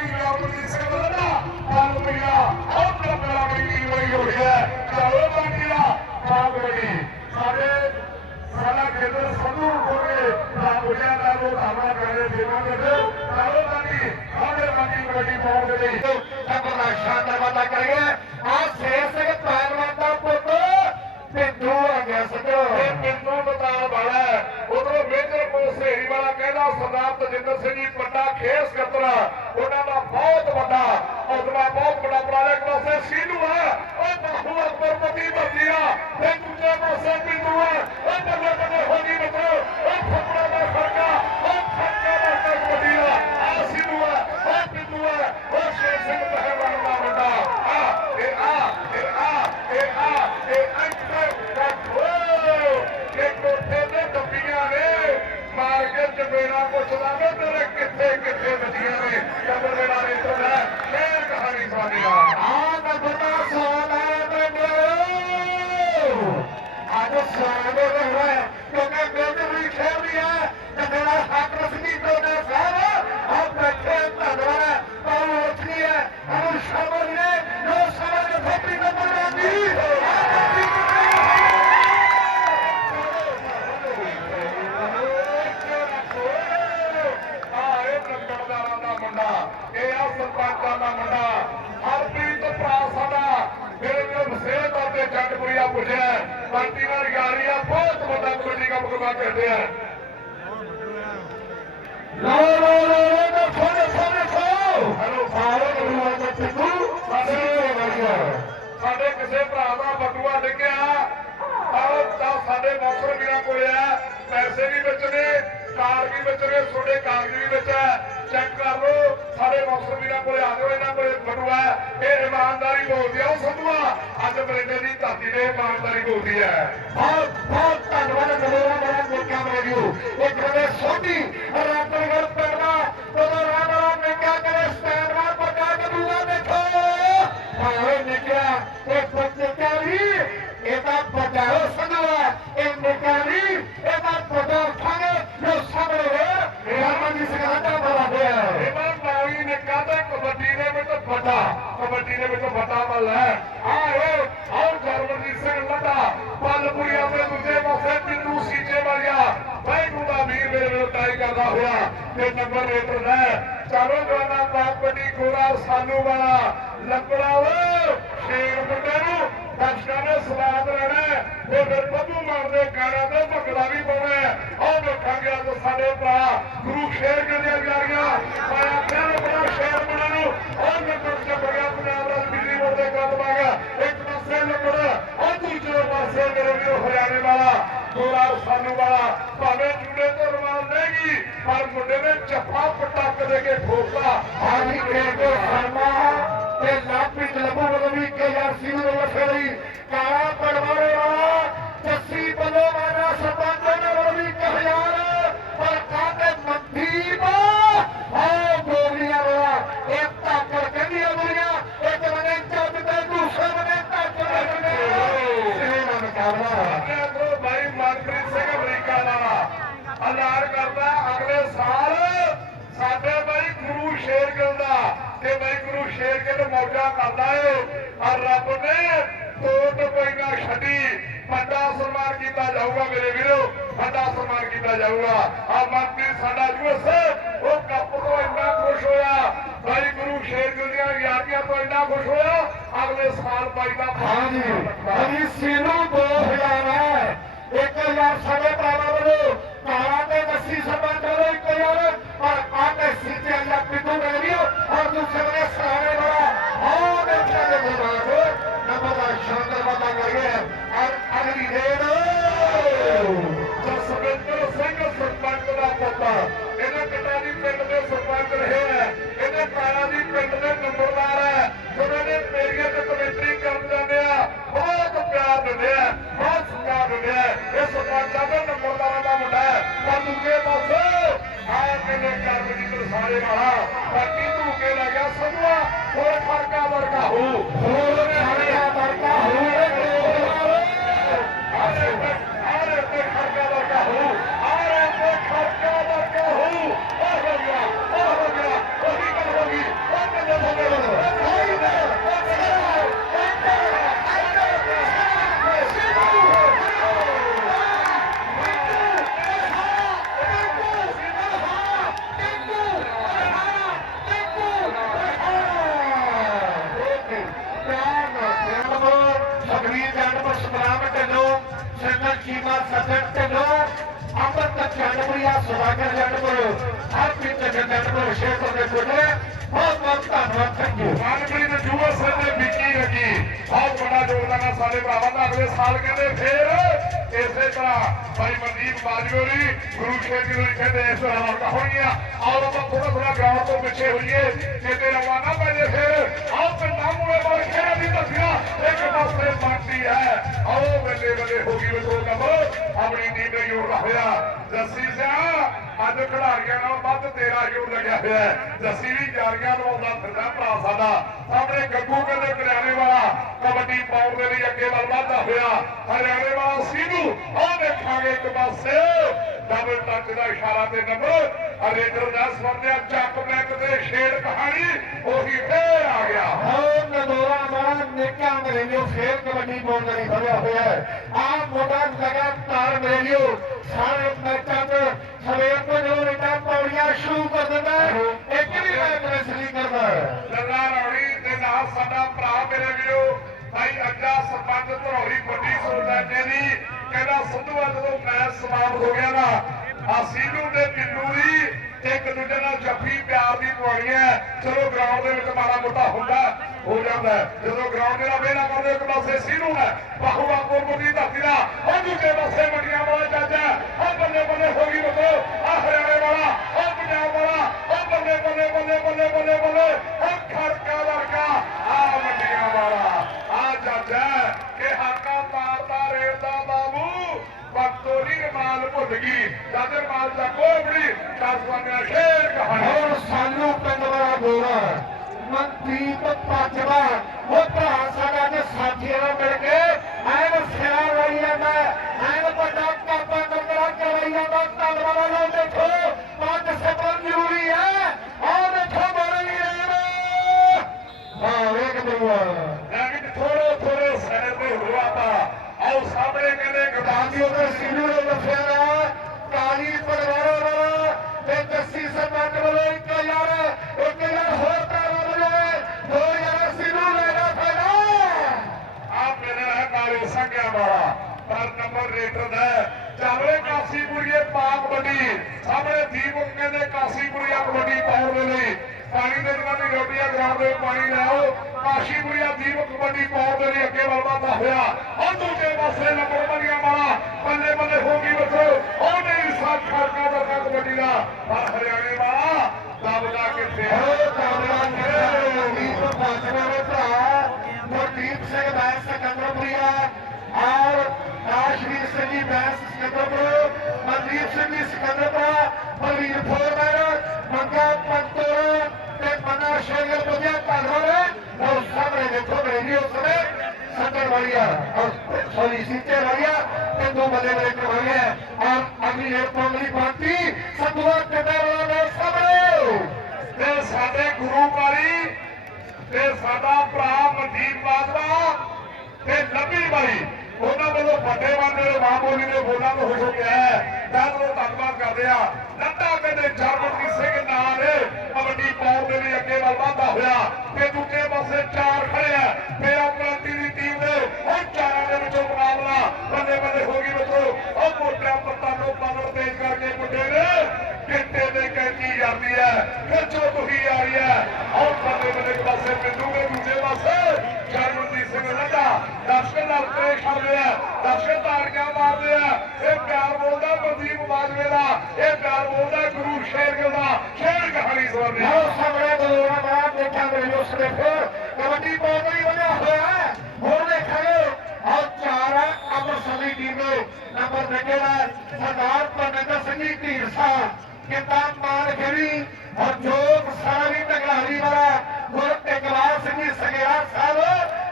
ਦੀ ਵਿਆਪਤੀ ਸੇਵਨਾ ਪੰਜ ਪਿਆ ਉਹ ਪ੍ਰਪਰਾ ਦੀ ਕੀਮਤ ਹੋਈ ਹੈ। ਚਲੋ ਬੰਦਿਆ ਪਾਪ ਗਈ ਸਾਡੇ ਸਾਡਾ ਕੇਂਦਰ ਸੰਦੂਰ ਕੋਲੇ ਰਾਮੁਲਿਆ ਦਾ ਲੋ ਧਾਵਾ ਕਰੇ ਜਿਨ੍ਹਾਂ ਦੇ ਚਲੋ ਬੰਦੀ ਸਾਡੇ ਬੰਦੀ ਕਬੱਡੀ ਪਾਉਣ ਦੇ ਲਈ। ਆਪਣਾ ਸ਼ਾਨਦਾਰ ਵਾਦਾ ਕਰੀਏ ਆ ਸ਼ੇਰ ਸਿੰਘ ਪਹਿਲਵਾਨ ਦਾ ਪੁੱਤ ਪਿੰਦੂ ਆ ਗਿਆ ਸੱਜੋ ਇਹ ਪਿੰਦੂ ਬਤਾਲ ਵਾਲਾ ਉਹ ਮੇਜਰ ਕੋਸੇਰੀ ਵਾਲਾ ਕਹਿੰਦਾ, ਸਰਦਾਰ ਤਜਿੰਦਰ ਸਿੰਘ ਜੀ, ਵੱਡਾ ਖੇਸ ਕਤਰਾ ਉਹਨਾਂ ਦਾ ਬਹੁਤ ਵੱਡਾ ਹੌਸਲਾ ਬਹੁਤ ਵੱਡਾ ਉਪਰਾਲਾ ਪਾਸੇ ਸੀਨੂ ਹੈ, ਉਹ ਬਾਹੂ ਅਕਬਰ ਪਤੀ ਭਰਤੀਆ ਤੇ ਦੂਜੇ ਪਾਸੇ ਬਿੰਦੂ ਹੈ ਉਹ ਬੱਲੇ ਬੱਲੇ ਹੋ ਗਈ ਮਿੱਤਰੋ ਉਹ ਸਾਰੇ ਗੁਰੂਆਂ ਦੇ ਪਿੱਤੂ ਸਾਡੇ ਕਿਸੇ ਭਰਾ ਦਾ ਬਟੂਆ ਡਿੱਗਿਆ। ਤਾਂ ਸਾਡੇ ਮੌਸਰ ਵੀਰਾਂ ਕੋਲੇ ਆ। ਪੈਸੇ ਵੀ ਵਿੱਚ ਨੇ ਕਾਰ ਵੀ ਵਿੱਚ ਨੇ ਤੁਹਾਡੇ ਕਾਗਜ਼ ਵੀ ਵਿੱਚ ਹੈ ਚੈੱਕ ਕਰ ਲਓ ਸਾਡੇ ਮੌਸਮ ਵੀਰਾਂ ਕੋਲੇ ਆ ਜਾਓ, ਇਹਨਾਂ ਕੋਲੇ ਬਟੂਆ ਇਹ ਇਮਾਨਦਾਰੀ ਬੋਲਦੀ ਆ, ਉਹ ਸੰਧੂਆ, ਅੱਜ ਬਰੇਡੇ ਦੀ ਧਰਤੀ ਤੇ ਇਮਾਨਦਾਰੀ ਬੋਲਦੀ ਹੈ ਬਹੁਤ ਬਹੁਤ ਧੰਨਵਾਦ ਮੇਰਾ ਗੋਰਾ ਵਾਲਾ ਲੱਕੜਾ ਓ ਸ਼ੇਰ ਮੁੰਡੇ ਨੂੰ ਦਰਸ਼ਕਾਂ ਨੇ ਸਵਾਦ ਲੈਣਾ ਤੇ ਫਿਰ ਬੱਬੂ ਮਾਰਦੇ ਗਾਣਾ ਤੇ ਭਗੜਾ ਵੀ ਪਾਉਣਾ ਹੈ। ਆਹ ਅੱਜ ਸਾਡੇ ਭਰਾ ਗੁਰੂ ਸ਼ੇਰ ਕਹਿੰਦੇ ਜਾਰੀਆਂ ਪਾਇਆ ਪਿਆਰ ਬੜਾ ਸ਼ੇਰ ਮੁੰਡੇ ਨੂੰ ਉਹ ਨੰਬਰ ਤੇ ਬੜਿਆ ਪੰਜਾਬ ਦਾ ਬਿਜਲੀ ਬੋਰਡ ਦੇ ਗੱਲ ਵਾਂਗਾ ਇੱਕ ਪਾਸੇ ਨੰਬਰ ਉਹ ਦੂਜੇ ਪਾਸੇ ਮੇਰੇ ਵੀਰ ਹਰਿਆਣੇ ਵਾਲਾ। ਗੋਰਾ ਸਾਨੂ ਵਾਲਾ। ਭਾਵੇਂ ਜੁੜੇ ਤੋਂ ਰਵਾਲ ਲੈਗੀ ਪਰ ਮੁੰਡੇ ਨੇ ਚੱਪਾ ਪਟਕ ਦੇ ਕੇ ਠੋਕਦਾ ਆਹੀ ਖੇਡੋ ਸਰਮਾ ਤੇ ਲਾਪੀ ਲੱਭੂ ਵੱਲੋਂ ਵੀ ਕੇ ਯਾਰ ਸੀ ਨੂੰ ਵਸੇਲੀ ਕਾਲਾ ਪੜਵਾੜੇ ਵਾਲਾ ਜੱਸੀ ਵੱਲੋਂ ਵਾਲਾ ਸਰਪੰਚ ਨੇ ਵੱਲੋਂ ਵੀ ਹਜ਼ਾਰ। ਪਰ ਕਾਤੇ ਮੰਦੀਪ ਆਹ ਗੋਲੀਆਂ ਵਾਲਾ, ਇਹ ਤਾਕਰ ਕਹਿੰਦੀ ਆ ਗੋਲੀਆਂ ਇੱਕ ਬਨੇ ਚੱਜ ਤੇ ਦੂਸਰੇ ਬਨੇ ਤਾਕਰ ਦੇ ਇਹ ਨਾ ਮੁਕਾਬਲਾ ਆਪਣੇ ਅੰਦਰੋਂ ਭਾਈ ਮਨਪ੍ਰੀਤ ਸਿੰਘ ਅਮਰੀਕਾ ਵਾਲਾ ਐਲਾਨ ਕਰਦਾ ਅਗਲੇ ਸਾਲ ਸਾਡੇ ਭਾਈ ਗੁਰੂ ਸ਼ੇਰਗਿੱਲ ਦਾ ਤੇ ਭਾਈ ਗੁਰੂ ਮੌਜਾ ਕਰਦਾ ਏ। ਔਰ ਰੱਬ ਨੇ ਤੋਟ ਕੋਈ ਨਾ ਛੱਡੀ। ਵੱਡਾ ਸਨਮਾਨ ਕੀਤਾ ਜਾਊਗਾ ਮੇਰੇ ਵੀਰੋ। ਵੱਡਾ ਸਨਮਾਨ ਕੀਤਾ ਜਾਊਗਾ। ਆ ਮਨਪ੍ਰੀਤ ਸਾਡਾ ਯੂਐਸ ਉਹ ਕੱਪ ਤੋਂ ਇੰਨਾ ਖੁਸ਼ ਹੋਇਆ। ਭਾਈ ਗੁਰੂ ਸ਼ੇਰਗਿੱਲ ਦੀਆਂ ਯਾਰੀਆਂ ਤੋਂ ਇੰਨਾ ਖੁਸ਼ ਹੋਇਆ। ਅਗਲੇ ਸਾਲ ਭਾਈ ਦਾ ਹਾਂਜੀ। ਅਜੀ ਸੀਨੂ 2000 ਹੈ। 1000 ਸਾਡੇ ਭਰਾਵਾਂ ਵੱਲੋਂ ਕਾਲਾ ਤੇ ਦੱਸੀ ਸਰਪੰਚ ਵੱਲੋਂ 1000 ਪਰ ਆਟੇ ਸੀਤੇ ਜਾਂ ਪਿੱਟੂ ਰੇਡੀਓ ਔਰ ਦੂਸਰੇ ਨੇ ਸਹਾਰੇ ਵੱਡਾ ਸਾਡੇ ਭਰਾਵਾਂ ਦਾ ਅਗਲੇ ਸਾਲ ਕਹਿੰਦੇ ਫੇਰ ਇਸੇ ਤਰ੍ਹਾਂ ਭਾਈ ਮਨਦੀਪ ਬਾਜਵੋਰੀ ਗੁਰੂ ਸ਼ੇਖਰ ਜੀ ਕਹਿੰਦੇ ਇਸ ਤਰ੍ਹਾਂ ਰੌਣਕਾਂ ਹੋਣਗੀਆਂ ਆਓ ਆਪਾਂ ਥੋੜਾ ਥੋੜਾ ਗਰਾਊਂਡ ਤੋਂ ਪਿੱਛੇ ਹੋਈਏ ਕਿਤੇ ਰਵਾਨਾ ਪੈਦੇ ਫੇਰ। ਆਓ ਪਿੰਡਾਂ ਮੂਲੇ ਬਲ ਖੇੜਾ ਦੀ ਧਸੀਆਂ ਇੱਕ ਪਾਸੇ ਮੰਡੀ ਹੈ। ਆਓ ਬੱਲੇ ਬੱਲੇ ਹੋ ਗਈ ਵੇਖੋ ਕੰਮ ਆਪਣੀ ਟੀਮ ਨੇ ਜੋੜ ਹੋਇਆ। ਜੱਸੀ ਸਿਆ ਅੱਜ ਖਿਡਾਰੀਆਂ ਨਾਲ ਵੱਧ ਤੇਰਾ ਜੋੜ ਲੱਗਿਆ ਹੋਇਆ ਹੈ। ਜੱਸੀ ਵੀ ਜਾਰੀਆਂ ਲਵਾਉਂਦਾ ਫਿਰਦਾ ਭਰਾ ਸਾਡਾ। ਸਾਹਮਣੇ ਗੱਗੂ ਕਹਿੰਦੇ ਕਰਿਆਨੇ ਵਾਲਾ। ਕਬੱਡੀ ਪਾਉਣ ਦੇ ਲਈ ਅੱਗੇ ਵੱਲ ਵਧਦਾ ਹੋਇਆ। ਹਰਿਆਣੇ ਵਾਲਾ ਸੀਧੂ ਆਹ ਦੇਖਾਂਗੇ ਇੱਕ ਪਾਸੇ। ਡਬਲ ਟੱਚ ਦਾ ਇਸ਼ਾਰਾ ਤੇ ਨੰਬਰ ਅਰੇਂਜਰ ਦਾ ਸਵਰਨਿਆ ਚੱਕ ਬੈਕ ਤੇ ਸ਼ੇਰ ਕਹਾਣੀ, ਉਹੀ ਫੇਰ ਆ ਗਿਆ। ਹੋਰ ਨਦੋਰਾ ਮਾਨ ਨੇਕਾ ਮਰੇਲਿਓ ਫੇਰ ਕਬੱਡੀ ਬੋਲ ਨਹੀਂ ਭਰਿਆ ਹੋਇਆ ਹੈ। ਆਹ ਮੋਟਾ ਲਗਾਤਾਰ ਮਰੇਲਿਓ ਸਾਰੇ ਸਰਪੰਚ ਧਰੌੜੀ ਵੱਡੀ ਸੋਚਦਾ ਜਿਹਦੀ ਕਹਿੰਦਾ ਸੰਧੂਆ ਜਦੋਂ ਮੈਚ ਸਮਾਪਤ ਹੋ ਗਿਆ ਨਾ ਆ ਸੀਨੂ ਦੇ ਪਿੰਡੂ ਦੀ ਇੱਕ ਦੂਜੇ ਨਾਲ ਜੱਫੀ ਪਿਆਰ ਦੀ ਪੁਆਣੀ ਹੈ। ਚਲੋ ਗਰਾਊਂਡ ਦੇ ਵਿੱਚ ਮਾੜਾ ਮੋਟਾ ਹੁੰਦਾ, ਹੋ ਜਾਂਦਾ ਜਦੋਂ ਗਰਾਊਂਡ ਦੇ ਨਾਲ ਵੇਲਾ ਕਰਦੇ, ਇੱਕ ਪਾਸੇ ਸੀਨੂ ਹੈ ਬਾਹੂ ਬਾਪੂ ਮੁੰਡੀ ਧਰਤੀ ਦਾ, ਉਹ ਦੂਜੇ ਪਾਸੇ ਮੰਡੀਆਂ ਵਾਲਾ ਚਾਚਾ ਉਹ ਬੱਲੇ ਬੱਲੇ ਹੋ ਗਈ ਮਤਲਬ ਆ ਹਰਿਆਣੇ ਵਾਲਾ ਉਹ ਪੰਜਾਬ ਵਾਲਾ ਉਹ ਬੱਲੇ ਬੱਲੇ ਬੱਲੇ ਬੱਲੇ ਬੱਲੇ ਬੱਲੇ ਉਹ ਖੜਕਾ ਲੜਕਾ ਮਾਲ ਭੁੱਲ ਗਈ ਜਦ ਮਾਲ ਦਾ ਕੋਬੜੀ ਕਾਸਵਾਨਿਆ ਸ਼ੇਰ ਕਹਾਣੀ। ਹੋਰ ਸਾਨੂੰ ਪਿੰਡ ਵਾਲਾ ਗੋਰਾ ਮਨਦੀਪ ਪਾਜਵਾ ਉਹ ਭਰਾ ਸਾਡਾ ਤੇ ਸਾਥੀਆਂ ਨਾਲ ਮਿਲ ਕੇ ਐਨ ਸਿਰਾ ਲਈ ਜਾਂਦਾ ਐਨ ਵੱਡਾ ਕਾਪਾ ਕੰਦਰਾ ਚਲਾਈ ਜਾਂਦਾ ਧੰਨਵਾਦ ਨਾਲ ਦੇਖੋ ਪੰਜ ਸਪਨ ਜ਼ਰੂਰੀ ਹੈ। ਆਹ ਦੇਖੋ ਰੇਡ ਹਾਂ ਵੇਖ ਲੇਕਿਨ ਥੋੜੇ ਥੋੜੇ ਸੈਰ ਤੇ ਹੋਆ ਤਾਂ ਆਓ ਸਾਹਮਣੇ ਕਹਿੰਦੇ ਗਦਾਂ ਬਾਕੀ ਉਹਦੇ ਸੀਨੂ ਨੇ ਦੱਸਿਆ ਰੇਟਰ ਦਾ ਚਾਵੇ ਕਾਸੀਪੁਰੀਏ ਪਾਕ ਵੱਡੀ ਸਾਹਮਣੇ ਦੀਪਕ ਕਹਿੰਦੇ ਕਾਸੀਪੁਰੀਆ ਕਬੱਡੀ ਪਾਉਣ ਦੇ ਲਈ। ਪਾਣੀ ਦੇ ਦੀ ਰੋਟੀਆਂ ਗਰਾਉਂਡ ਦੇ ਪਾਣੀ ਲਿਆਓ ਕਾਸ਼ੀਪੁਰੀਆ ਦੀਪਕ ਕਬੱਡੀ ਪਾਉਣ ਦੇ ਲਈ ਅੱਗੇ ਵੱਲ ਵਧਦਾ ਹੋਇਆ। ਉਹ ਦੂਜੇ ਪਾਸੇ ਨੰਬਰ ਬਣਿਆ ਵਾਲਾ ਬੱਲੇ ਬੱਲੇ ਹੋ ਗਈ ਬੱਚੋ। ਉਹ ਨਹੀਂ ਸਾਥ ਖੜਕਾ ਦਾ ਕਬੱਡੀ ਦਾ। ਪਰ ਹਰਿਆਣੇ ਵਾਲਾ ਦਬਦਾ ਕਿੱਥੇ ਹੈ? ਉਹ ਕਾਮਰਾ ਕੇ ਦੀਪ ਪਾਜਵਾ ਕਾਸ਼ਵੀਰ ਸਿੰਘ ਜੀ ਬੈਂਸ ਸਿਕੰਦਰਪੁਰ ਮਨਦੀਪ ਸਿੰਘ ਜੀ ਸਿਕੰਦਰਪੁਰਾ ਬਲਵੀਰ ਫੋਰਮੈਨ ਮੰਗਾ ਪੰਤੋਰ ਤੇ ਮਨਾ ਸ਼ੇਗਰ ਵਧੀਆ ਧੰਨਵਾਦ ਔਰ ਸਾਹਮਣੇ ਦੇਖੋ ਰੇਡੀਓ ਸਮੇਂ ਸੰਦਰ ਵਾਲੀਆ ਔਰ ਸੋਰੀ ਸੀਤੇ ਵਾਲੀਆ ਤੇ ਦੋ ਬੰਦੇ ਮੇਰੇ ਕਰਵਾਏ ਔਰ ਅਗਲੀ ਇੱਕ ਪੰਗਲੀ ਪਾਰਟੀ ਸਤਵਾ ਕਟਾਰਾ ਦੇ ਸਾਹਮਣੇ ਤੇ ਸਾਡੇ ਗੁਰੂ ਕਾਲੀ ਤੇ ਸਾਡਾ ਭਰਾ ਮਨਦੀਪ ਬਾਦਵਾ ਤੇ ਲੱਭੀ ਬਾਈ ਉਹਨਾਂ ਵੱਲੋਂ ਵੱਡੇ ਬੰਦੇ ਦੇ ਮਾਂ ਬੋਲੀ ਦੇ ਬੋਲਾਂ ਤੋਂ ਖੁਸ਼ ਹੋ ਕੇ ਤਾਂ ਉਹ ਧੰਨਵਾਦ ਕਰਦੇ ਆ। ਲੱਡਾ ਕਹਿੰਦੇ ਜਰਮਨਦੀਪ ਸਿੰਘ ਨਾਲ ਕਬੱਡੀ ਪਾਉਣ ਦੇ ਲਈ ਅੱਗੇ ਵੱਲ ਵਧਦਾ ਹੋਇਆ। ਤੇ ਦੂਜੇ ਪਾਸੇ ਚਾਰ ਖੜੇ ਆ। ਮੇਰਾ ਦੀ ਟੀਮ ਦੇ ਉਹ ਚਾਰਾਂ ਦੇ ਵਿੱਚੋਂ ਮੁਕਾਬਲਾ ਬੰਦੇ ਬੰਦੇ ਹੋ ਗਈ ਬੱਚੋ ਉਹ ਮੋਟਿਆਂ ਪੱਤਾਂ ਨੂੰ ਪਾਵਰ ਤੇ ਕਰਕੇ ਮੁੰਡੇ ਨੇ ਕਿੱਤੇ ਦੇ ਕੈਂਚੀ ਜਾਂਦੀ ਹੈ ਫਿਰ ਜੋ ਤੁਹੀ ਆ ਰਹੀ ਹੈ ਔਰ ਬੱਲੇ ਬੱਲੇ ਇੱਕ ਪਾਸੇ ਪਿੰਡੂ ਦੇ ਦੂਜੇ ਪਾਸੇ ਜਰਮਨਦੀਪ ਸਿੰਘ ਲੱਡਾ ਦਰਸ਼ਕ ਨਾਲ ਤੇ ਖੜਦੇ ਆ ਦਰਸ਼ਕ ਮਾਰਦੇ ਆ। ਇਹ ਪਿਆਰ ਬੋਲਦਾ ਮਨਦੀਪ ਬਾਜਵੇ ਦਾ, ਇਹ ਪਿਆਰ ਬੋਲਦਾ ਗੁਰੂ ਸ਼ੇਰਗਿਲ ਦਾ। ਸ਼ੇਰ ਕਹਾਣੀ ਸੁਣਦੇ ਆ। ਲਓ ਸਾਹਮਣੇ ਬਲੋਰਾ ਬਾਹਰ ਦੇਖਾਂਗੇ ਉਸ ਦੇ ਫਿਰ ਕਬੱਡੀ ਬਹੁਤ ਹੀ ਵਧੀਆ ਹੋਇਆ ਹੈ। ਹੋਰ ਦੇਖਾਂਗੇ ਔਰ ਚਾਰ ਹੈ ਅੰਮ੍ਰਿਤਸਰ ਦੀ ਟੀਮ ਨੇ। ਨੰਬਰ ਲੱਗੇਗਾ ਸਰਦਾਰ ਪਰਮਿੰਦਰ ਸਿੰਘ ਜੀ, ਢੀਂਡਸਾ। ਕਿਤਾਬ ਮਾਨ ਖੇੜੀ ਔਰ ਜੋਗ ਸਾਰੀ ਟਗਾਰੀ ਵਾਲਾ ਗੁਰ ਇਕਬਾਲ ਸਿੰਘ ਜੀ ਸਗੇਰਾ ਸਾਹਿਬ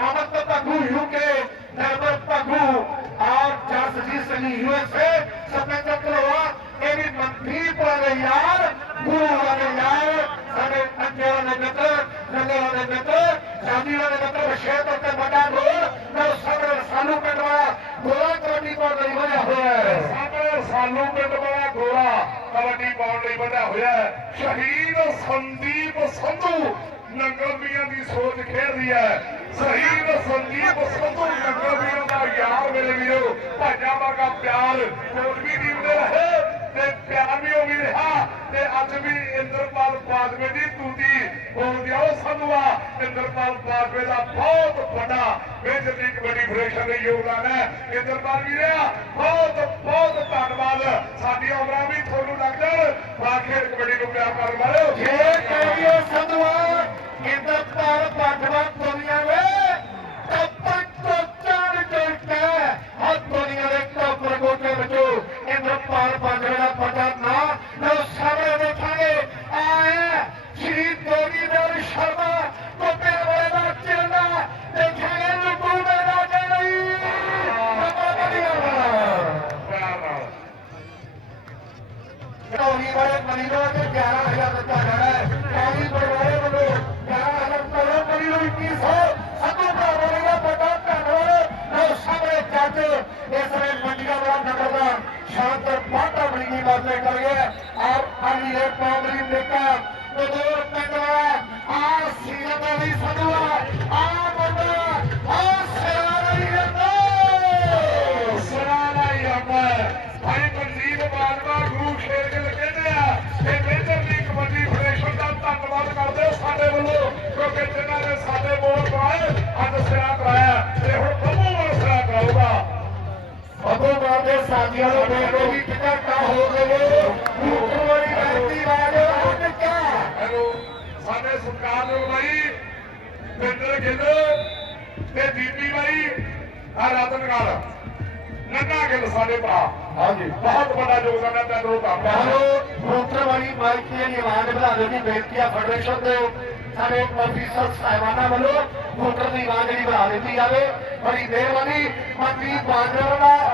ਅਮਤ ਭਗੂ ਯੂਕੇ ਨਰਮਲ ਭਗੂ ਔਰ ਜਸਜੀਤ ਸਿੰਘ ਯੂਐਸਏ ਸਤਿੰਦਰ ਕਲੋਆ ਇਹ ਵੀ ਮਨਦੀਪ ਵਾਲੇ ਯਾਰ ਗੁਰੂ ਵਾਲੇ ਯਾਰ ਸਾਡੇ ਅੱਗੇ ਮਿੱਤਰ ਰੰਗੇ ਵਾਲੇ ਮਿੱਤਰ ਸ਼ਾਦੀ ਵਾਲੇ ਮਿੱਤਰ ਵਿਸ਼ੇਸ਼ ਤੌਰ ਤੇ ਵੱਡਾ ਗੋਲ ਮੈਂ ਸਾਹਮਣੇ ਸਾਨੂੰ ਪਿੰਡ ਵਾਲਾ ਗੋਲਾ ਕਬੱਡੀ ਪਾਉਣ ਲਈ ਵਧਿਆ ਹੋਇਆ ਹੈ। ਸਾਹਮਣੇ ਸਾਲੂ ਪਿੰਡ ਵਾਲਾ ਗੋਲਾ ਕਬੱਡੀ ਪਾਉਣ ਲਈ ਵਧਿਆ ਹੋਇਆ ਹੈ। ਸ਼ਹੀਦ ਸੰਦੀਪ ਸੰਧੂ ਨਗਰਮੀਆਂ ਦੀ ਸੋਚ ਖੇਡਦੀ ਹੈ। ਸ਼ਹੀਦ ਸੰਦੀਪ ਸੰਧੂ ਨੰਗਲ ਦਾ ਯਾਰ ਮੇਰੇ ਵੀਰੋ ਭਾਜਾ ਵਰਗਾ ਪਿਆਰ ਕੋਲ ਵੀ ਦਿੰਦੇ ਰਹੇ ਤੇ ਪਿਆਰ ਵੀ ਉਹ ਵੀ ਰਿਹਾ ਤੇ ਅੱਜ ਵੀ ਇੰਦਰਪਾਲ ਬਾਜਵੇ ਦੀ ਤੂਤੀ ਬੋਲਦੀ ਆ ਉਹ ਸੰਧੂਆ ਇੰਦਰਪਾਲ ਬਾਜਵੇ ਦਾ ਬਹੁਤ ਵੱਡਾ ਮੇਜਰ ਦੀ ਕਬੱਡੀ ਫੈਡਰੇਸ਼ਨ ਦੇ ਯੋਗਦਾਨ ਹੈ। ਇੰਦਰਪਾਲ ਵੀ ਰਿਹਾ। ਬਹੁਤ ਬਹੁਤ ਧੰਨਵਾਦ। ਸਾਡੀ ਉਮਰਾਂ ਵੀ ਤੁਹਾਨੂੰ ਲੱਗ ਜਾਣ। ਬਾਖੇੜ ਕਬੱਡੀ ਨੂੰ ਪਿਆਰ ਕਰਨ ਵਾਲਿਓ ਜੇ ਕਹੀਏ ਸੰਧਵਾ ਇੰਦਰ ਪਾਰ ਕੌਣੀ ਵਾਲੇ ਮਰੀਜ਼ਾਂ ਦੇ 11000 ਦਿੱਤਾ ਜਾਣਾ ਹੈ। ਕੌਣੀ ਪਰਿਵਾਰੇ ਵੱਲੋਂ 11000 ਕਰੋੜ ਮਰੀਜ਼ ਨੂੰ 2100 ਸਭੂ ਭਰਾਵਾਂ ਦਾ ਵੱਡਾ ਧੰਨਵਾਦ ਲੋ ਸਾਹਮਣੇ ਜੱਜ, ਇਸ ਵੇਲੇ ਮੰਡੀਆਂ ਵਾਲਾ ਨਗਰ ਦਾ ਸ਼ਾਨਦਾਰ ਬਾਟਾ ਬਣੀ ਬਾਤੇ ਕਰ ਗਿਆ ਔਰ ਅਲੀ ਪਾਵਰੀ ਨੇਤਾ। ਨਦੂਰ ਪਿੰਡਵਾ ਆ ਸੀਰਤ ਅਲੀ ਸਦਵਾ ਆ ਕਰਾਇਆ ਤੇ ਹੁਣ ਬੱਬੂ ਵੱਲ ਸਿਰਾ ਕਰਾਊਗਾ ਅਬੂ ਬਾਦੇ ਸਾਥੀਆਂ ਨੂੰ ਬੇਟੋ ਵੀ ਟਿਕਟਾ ਹੋ ਗਏ ਉਪਰਵਾਰੀ ਬੈਠੀ ਵਾਲੇ ਉੱਡ ਕੇ ਹੈਲੋ ਸਾਡੇ ਸਰਕਾਰ ਨੂੰ ਬਾਈ ਪਿੰਦਰ ਗਿੱਲ ਤੇ ਦੀਪੀ ਬਾਈ ਆ ਰਤਨਗੜ ਨੰਨਾ ਗਿੱਲ ਸਾਡੇ ਭਰਾ। ਹਾਂਜੀ। ਬਹੁਤ ਵੱਡਾ ਯੋਗਦਾਨ ਹੈ ਤੈਨੂੰ ਕੰਮ ਬਾਹਰੋਂ ਉਪਰਵਾਰੀ ਮਾਈਕ ਦੀ ਆਵਾਜ਼ ਵਧਾ ਦੇਣ ਦੀ ਬੇਨਤੀ ਆ ਫੈਡਰੇਸ਼ਨ ਦੇ ਸਾਡੇ ਆਫੀਸਰ ਸਾਹਿਬਾਨਾਂ ਵੱਲੋਂ ਵੋਟਰ ਦੀ ਆਵਾਜ਼ ਜਿਹੜੀ ਵਧਾ ਦਿੱਤੀ ਜਾਵੇ। ਬੜੀ ਮਿਹਰਬਾਨੀ ਮਨਦੀਪ ਬਾਜਵਾ ਦਾ।